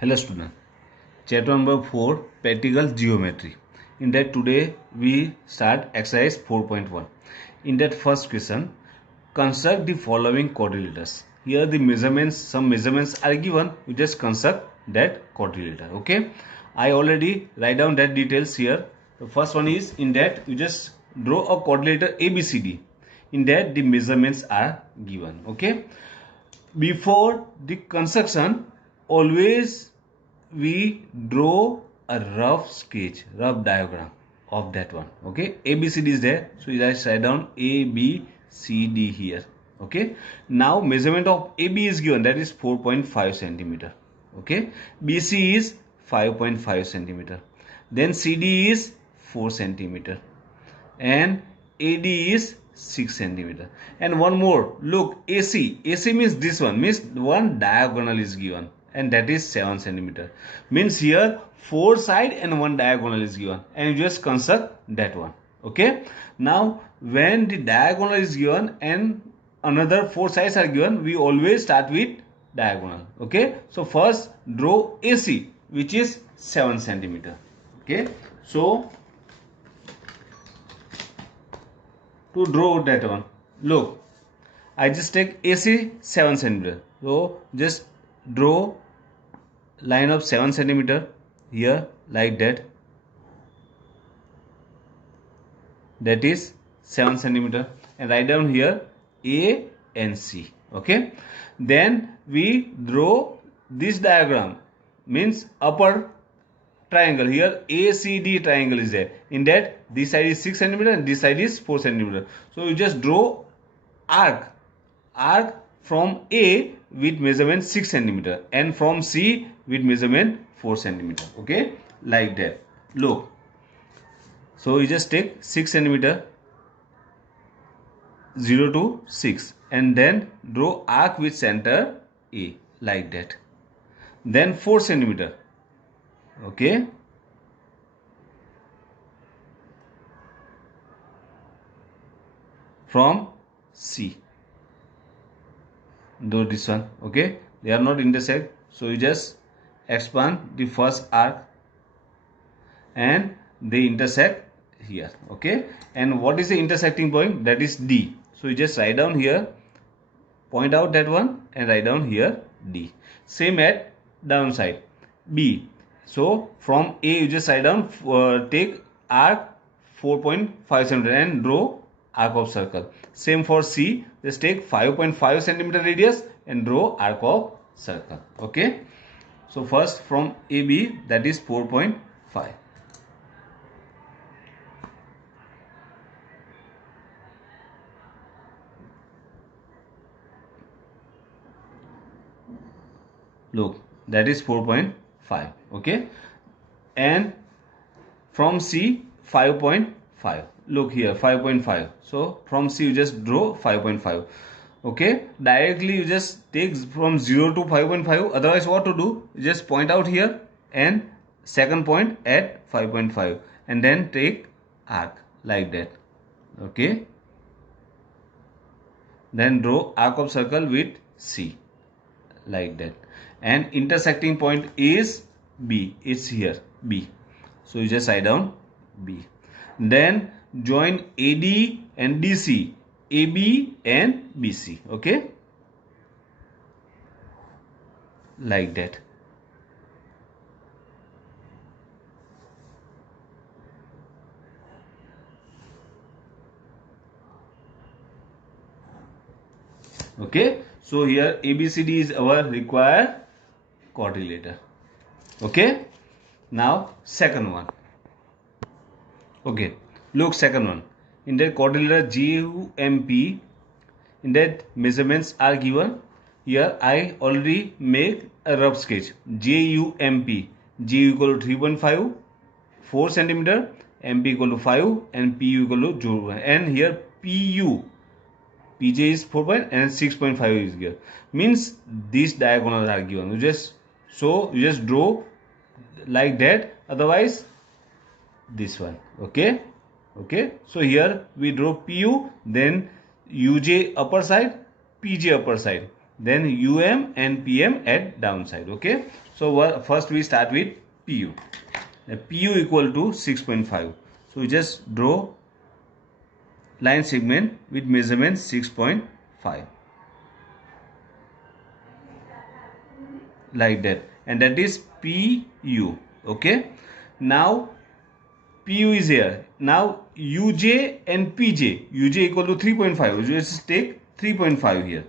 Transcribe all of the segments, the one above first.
Hello student, chapter number 4 practical geometry. In that today we start exercise 4.1. In that first question, construct the following quadrilaters. Here the measurements, some measurements are given, you just construct that quadrilateral. Okay, I already write down that details here. The first one is, in that you just draw a quadrilateral ABCD. In that the measurements are given. Okay, before the construction, always we draw a rough sketch, rough diagram of that one. Okay, ABCD is there, so you just write down ABCD here. Okay, now measurement of AB is given, that is 4.5 centimeter. Okay, BC is 5.5 centimeter, then CD is 4 centimeter, and AD is 6 centimeter. And one more, look, AC means this one, means one diagonal is given, and that is 7 centimeter. Means here 4 side and one diagonal is given, and you just construct that one. Okay, now when the diagonal is given and another 4 sides are given, we always start with diagonal. Okay, so first draw AC, which is 7 centimeter. Okay, so to draw that one, look, I just take AC 7 centimeter, so just draw line of 7 centimeter here, like that. That is 7 centimeter, and write down here A and C. Okay, then we draw this diagram, means upper triangle. Here ACD triangle is there. In that, this side is 6 centimeter and this side is 4 centimeter. So you just draw arc from A with measurement 6 centimeter and from C with measurement 4 centimeter. Okay, like that. Look, so you just take 6 centimeter, 0 to 6, and then draw arc with center A, like that. Then 4 centimeter. Okay, from C, do this one. Okay, they are not intersect, so you just expand the first arc and they intersect here. Okay, and what is the intersecting point? That is D. So you just write down here, point out that one, and write down here D. Same at downside B. So from A you just write down, take arc 4.5 centimeter and draw arc of circle. Same for C, just take 5.5 centimeter radius and draw arc of circle. Okay, so first from AB, that is 4.5. Look, that is 4.5. Okay, and from C 5.5. Look here, 5.5. So from C you just draw 5.5. Okay, directly you just take from 0 to 5.5. Otherwise what to do? You just point out here and second point at 5.5 and then take arc, like that. Okay, then draw arc of circle with C, like that, and intersecting point is B. It's here B, so you just write down B. Then join AD and DC, AB and BC. Okay, like that. Okay, so here ABCD is our required quadrilateral. Okay, now second one. Okay, look, second one. In that quadrilateral GUMP, in that measurements are given. Here I already make a rough sketch. GUMP, G equal to 3.5, 4 centimeter, MP equal to 5, and PU equal to 0. And here PJ is 4 and 6.5 is here. Means these diagonals are given. You just draw like that. Otherwise, this one. Okay, so here we draw PU, then UJ upper side, PJ upper side. then UM and PM at downside. Okay, so first we start with PU. PU equal to 6.5. So we just draw line segment with measurement 6.5 like that, and that is PU. Okay, now PU is here. Now UJ and PJ, UJ equal to 3.5. Just take 3.5 here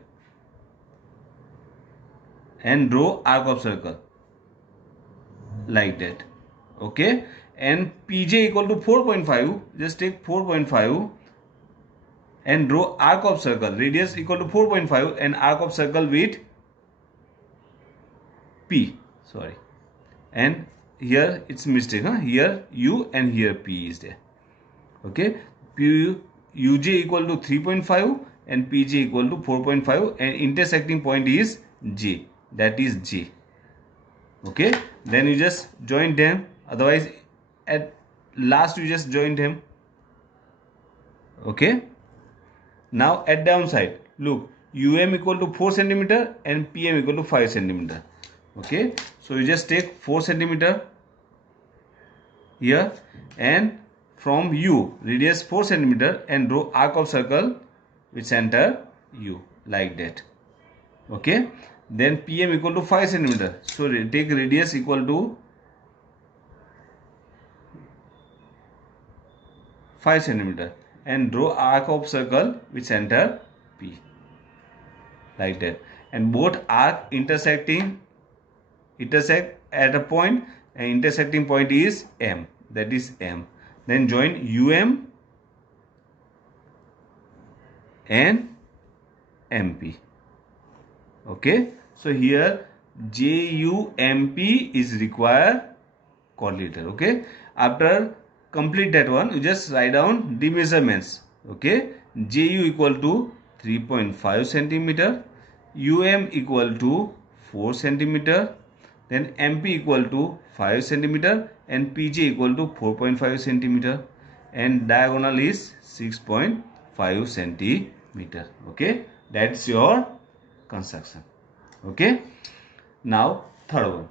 and draw arc of circle like that. Okay, and PJ equal to 4.5. Just take 4.5 and draw arc of circle. Radius equal to 4.5 and arc of circle with P. Sorry, and here it's mistake. Here U and here P is there. Okay, UJ equal to 3.5 and PJ equal to 4.5 and intersecting point is J. That is J. Okay, then you just join them, otherwise at last you just join them. Okay, now at downside, look, UM equal to 4 centimeter and PM equal to 5 centimeter. Okay, so you just take 4 centimeter here and from U radius 4 centimeter and draw arc of circle with center U like that. Okay, then PM equal to 5 centimeter. So take radius equal to 5 centimeter and draw arc of circle with center P like that, and both arc intersect at a point, and intersecting point is M, that is M. Then join UM and MP. Okay, so here JUMP is required chord Okay, after complete that one, you just write down the measurements. Okay, JU equal to 3.5 centimeter, UM equal to 4 centimeter, then MP equal to 5 centimeter and PJ equal to 4.5 centimeter, and diagonal is 6.5 centimeter. Okay, that's your construction. Okay, now third one.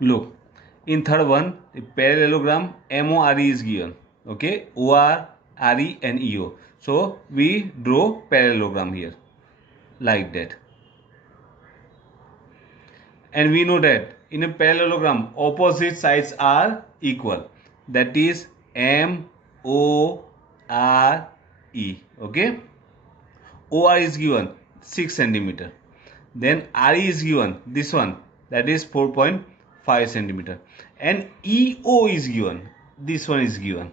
Look, in third one, the parallelogram MORE is given. Okay, OR, RE and EO. So we draw parallelogram here like that. And we know that in a parallelogram, opposite sides are equal. That is MORE. Okay, OR is given 6 centimeter. Then RE is given this one, that is 4.5 centimeter, and EO is given, this one is given.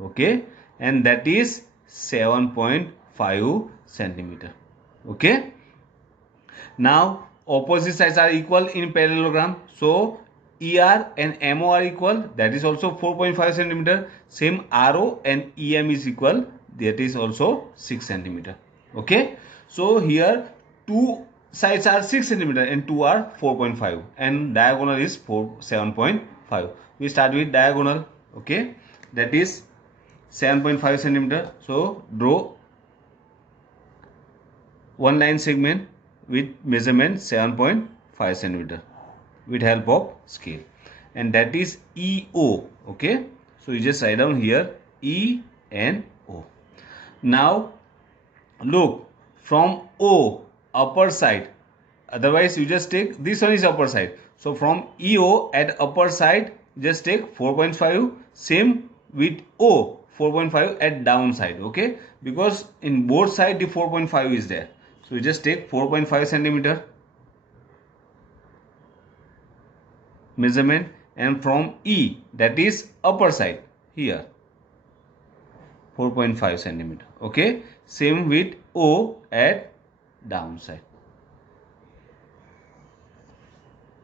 Okay, and that is 7.5 centimeter. Okay, now opposite sides are equal in parallelogram, so ER and MO are equal, that is also 4.5 centimeter. Same RO and EM is equal, that is also 6 centimeter. Okay, so here two sides are 6 centimeter and two are 4.5 and diagonal is 7.5. We start with diagonal. Okay, that is 7.5 centimeter. So draw one line segment with measurement 7.5 centimeter with help of scale, and that is EO. Okay, so you just write down here E and O. Now look, from O upper side, otherwise you just take this one is upper side, so from EO at upper side just take 4.5. Same with O, 4.5 at downside. Okay, because in both side the 4.5 is there, so you just take 4.5 centimeter measurement, and from E, that is upper side, here 4.5 centimeter. Okay, same with O at downside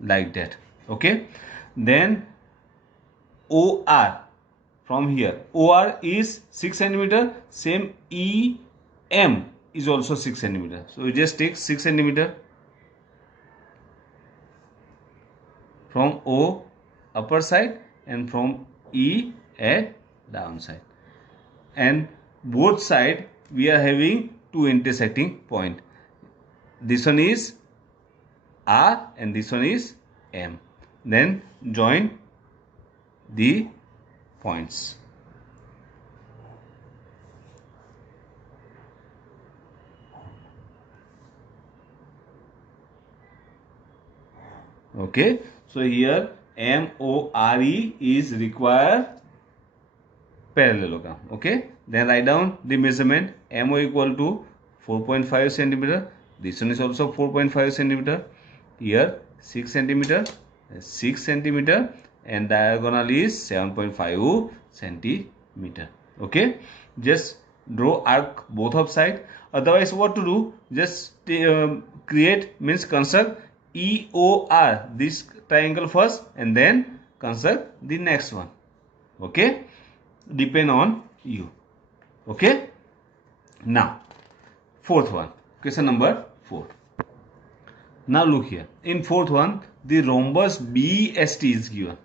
like that. Okay, then OR, from here OR is 6 centimeter, same EM is also 6 centimeter, so you just take 6 centimeter from O upper side and from E at downside, and both side we are having two intersecting point. This one is R and this one is M. Then join the points. Okay, so here MORE is required parallelogram. Okay, then write down the measurement. MO equal to 4.5 centimeter. This one is also 4.5 centimeter. Here 6 centimeter, 6 centimeter, and diagonal is 7.5 centimeter. Okay, just draw arc both of side. Otherwise, what to do? Just create, means construct EOR, this triangle first, and then construct the next one. Okay, depend on you. Okay, now fourth one, question number 4. Now look here, in fourth one, the rhombus BST is given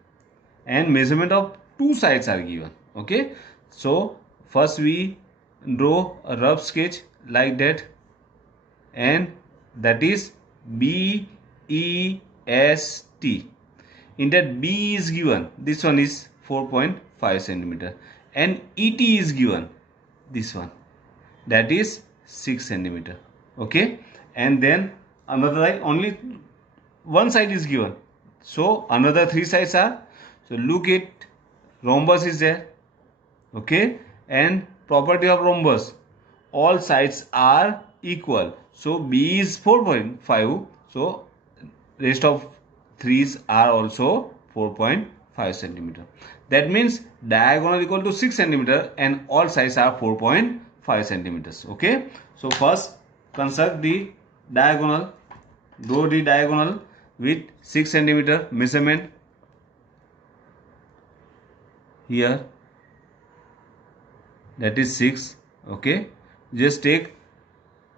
and measurement of two sides are given. Okay, so first we draw a rough sketch like that, and that is BEST. In that B is given, this one is 4.5 centimeter, and ET is given, this one, that is 6 centimeter. Okay, and then another line, only one side is given, so another three sides are. So look at, rhombus is there. Okay, and property of rhombus, all sides are equal, so B is 4.5, so rest of threes are also 4.5 centimeter. That means diagonal equal to 6 centimeter and all sides are 4.5 centimeters. Okay, so first construct the diagonal. Draw the diagonal with 6 centimeter measurement here, that is 6. Okay, just take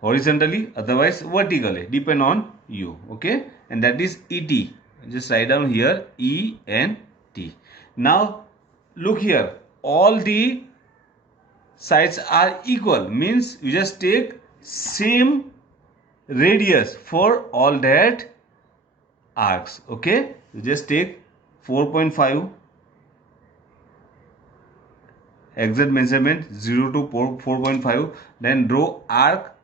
horizontally, otherwise vertically, depend on you. Okay, and that is ET. Just write down here E and T. Now look here, all the sides are equal, means you just take same radius for all that arcs. Okay, you just take 4.5 exact measurement, 0 to 4.5, then draw arc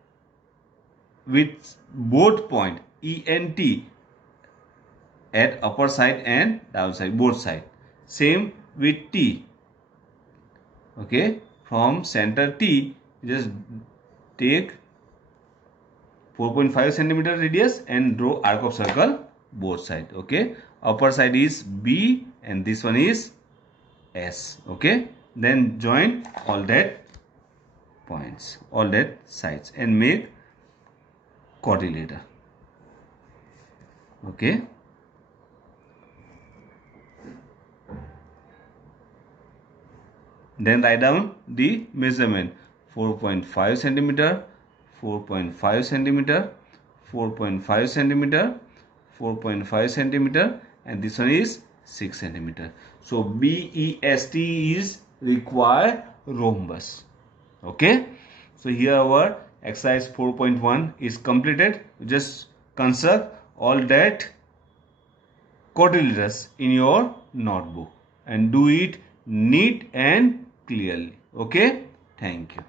with both point E and T at upper side and down side, both side. Same with T. Okay, from center T, just take 4.5 centimeter radius and draw arc of circle both side. Okay, upper side is B and this one is S. Okay, then join all that points, all that sides, and make quadrilateral. Okay, then write down the measurement: 4.5 centimeter, 4.5 centimeter, 4.5 centimeter, 4.5 centimeter, and this one is 6 centimeter. So BEST is required rhombus. Okay, so here our exercise 4.1 is completed. Just construct all that quadrilaterals in your notebook and do it neat and clearly. Okay, thank you.